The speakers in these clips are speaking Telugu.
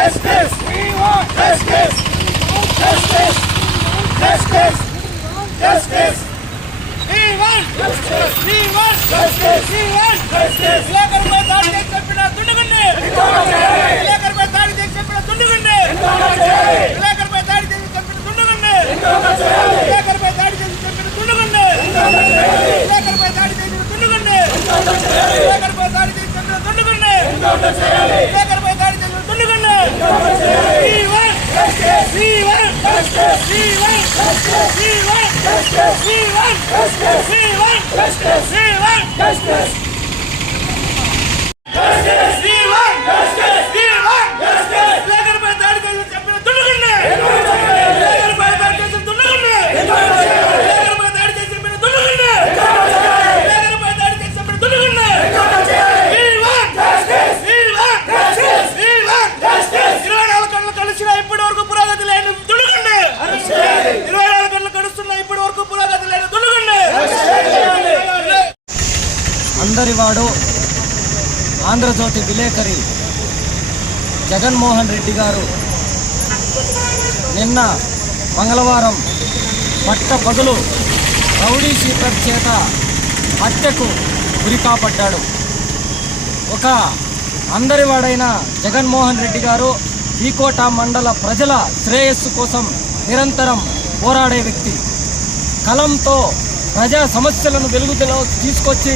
justice. We want justice. Justice. Justice. Justice. We want justice. We want justice. We want justice. విలేకరులపై దాడి చేసి చంపిన దుండగుడిని విలేకరులపై దాడి చేసి చంపిన దుండగుడిని విలేకరులపై దాడి చేసి చంపిన దుండగుడిని విలేకరులపై దాడి చేసి చంపిన దుండగుడిని విలేకరులపై దాడి చేసి దుండగుడిని విలేకరులపై దాడి చేసి చంపిన దుండగుడిని విలేకరులపై దాడి చేసి దుండగుడిని We want justice. We want justice. We want justice. We want justice. We want justice. We want justice. We want justice. Justice. We want justice. We want justice. విలేకరులపై దాడి చేసి చంపిన దుండగుడిని విలేకరులపై దాడి చేసి దుండగుడిని విలేకరులపై దాడి చేసి చంపిన దుండగుడిని విలేకరులపై దాడి చేసి చంపిన దుండగుడిని We want justice. We want justice. We want justice. 24 గంటలు గడిచినా ఇప్పటి వరకు పురోగతి లేని దుండగుడిని 24 గంటలు గడుస్తున్నా ఇప్పటి వరకు పురోగతి లేని దుండగుడిని అందరివాడు ఆంధ్రజ్యోతి విలేకరి జగన్మోహన్ రెడ్డి గారు నిన్న మంగళవారం పట్టపగలు రౌడీ షీటర్ చేత హత్యకు గురికాపడ్డాడు. ఒక అందరివాడైన జగన్మోహన్ రెడ్డి గారు ఈకోట మండల ప్రజల శ్రేయస్సు కోసం నిరంతరం పోరాడే వ్యక్తి. కలంతో ప్రజా సమస్యలను వెలుగులో తీసుకొచ్చి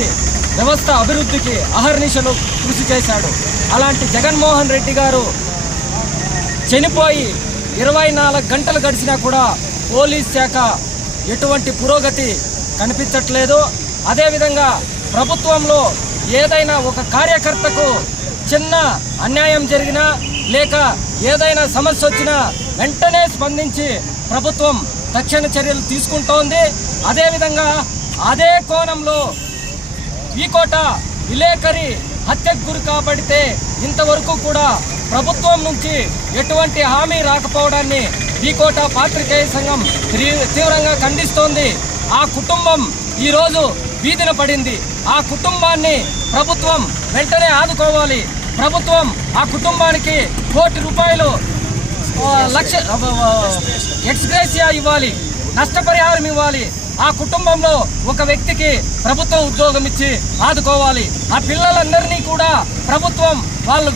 వ్యవస్థ అభివృద్ధికి అహర్నిశలు కృషి చేశాడు. అలాంటి జగన్మోహన్ రెడ్డి గారు చనిపోయి 24 గంటలు గడిచినా కూడా పోలీస్ శాఖ ఎటువంటి పురోగతి కనిపించట్లేదు. అదేవిధంగా ప్రభుత్వంలో ఏదైనా ఒక కార్యకర్తకు చిన్న అన్యాయం జరిగినా లేక ఏదైనా సమస్య వచ్చినా వెంటనే స్పందించి ప్రభుత్వం తక్షణ చర్యలు తీసుకుంటోంది. అదేవిధంగా అదే కోణంలో ఈకోట విలేకరి హత్యకు గురి కాబడితే ఇంతవరకు కూడా ప్రభుత్వం నుంచి ఎటువంటి హామీ రాకపోవడాన్ని ఈకోట పాత్రికేయ సంఘం తీవ్రంగా ఖండిస్తోంది. ఆ కుటుంబం ఈరోజు వీధిన పడింది. ఆ కుటుంబాన్ని ప్రభుత్వం వెంటనే ఆదుకోవాలి. ప్రభుత్వం ఆ కుటుంబానికి ₹1 కోటి ఎక్స్గ్రేసియా ఇవ్వాలి, నష్టపరిహారం ఇవ్వాలి. ఆ కుటుంబంలో ఒక వ్యక్తికి ప్రభుత్వం ఉద్యోగం ఇచ్చి ఆదుకోవాలి. ఆ పిల్లలందరినీ కూడా ప్రభుత్వం వాళ్ళ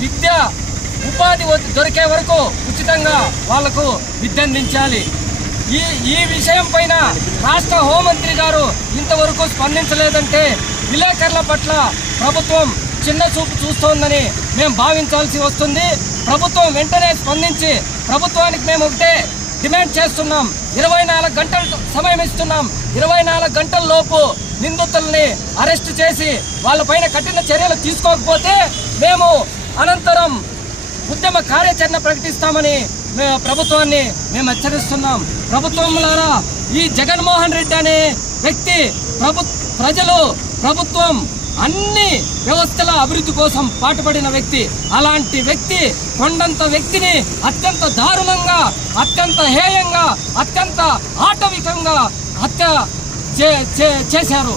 ఉపాధి దొరికే వరకు ఉచితంగా వాళ్లకు విద్య అందించాలి. ఈ విషయం పైన రాష్ట్ర హోంమంత్రి గారు ఇంతవరకు స్పందించలేదంటే విలేకరుల పట్ల ప్రభుత్వం చిన్న చూపు చూస్తోందని మేము భావించాల్సి వస్తుంది. ప్రభుత్వం వెంటనే స్పందించి ప్రభుత్వానికి మేము ఒకటే డిమాండ్ చేస్తున్నాం. 24 గంటలు సమయం ఇస్తున్నాం. 24 గంటల లోపు నిందితుల్ని అరెస్ట్ చేసి వాళ్ళపైన కఠిన చర్యలు తీసుకోకపోతే మేము అనంతరం ఉద్యమ కార్యాచరణ ప్రకటిస్తామని ప్రభుత్వాన్ని మేము హెచ్చరిస్తున్నాం. ప్రభుత్వంలారా, ఈ జగన్మోహన్ రెడ్డి అనే వ్యక్తి ప్రభుత్వం అన్ని వ్యవస్థల అభివృద్ధి కోసం పాటుపడిన వ్యక్తి. అలాంటి వ్యక్తి కొండంత వ్యక్తిని అత్యంత దారుణంగా, అత్యంత హేయంగా, అత్యంత ఆటవికంగా హత్య చేశారు.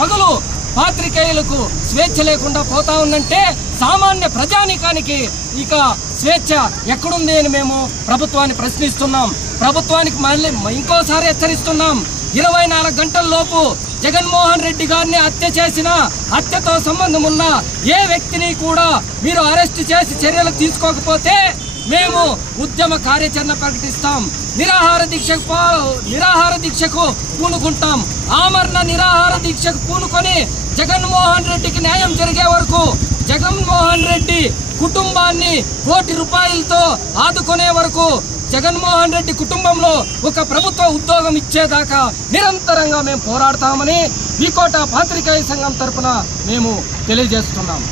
పగలు పాత్రికేయులకు స్వేచ్ఛ లేకుండా పోతా ఉందంటే సామాన్య ప్రజానీకానికి ఇక స్వేచ్ఛ ఎక్కడుంది అని మేము ప్రభుత్వాన్ని ప్రశ్నిస్తున్నాం. ప్రభుత్వానికి మళ్ళీ ఇంకోసారి హెచ్చరిస్తున్నాం. 24 గంటల లోపు జగన్మోహన్ రెడ్డి గారిని హత్య చేసిన, హత్యతో సంబంధం ఉన్న ఏ వ్యక్తిని కూడా మీరు అరెస్ట్ చేసి చర్యలు తీసుకోకపోతే మేము ఉద్యమ కార్యాచరణ ప్రకటిస్తాం. నిరాహార దీక్షకు పూనుకుంటాం. ఆమరణ నిరాహార దీక్షకు పూనుకొని జగన్మోహన్ రెడ్డికి న్యాయం జరిగే వరకు, జగన్మోహన్ రెడ్డి కుటుంబాన్ని ₹1 కోటి ఆదుకునే వరకు, జగన్మోహన్ రెడ్డి కుటుంబంలో ఒక ప్రభుత్వ ఉద్యోగం ఇచ్చేదాకా నిరంతరంగా మేము పోరాడతామని ఈకోట పాత్రికేయ సంఘం తరపున మేము తెలియజేస్తున్నాం.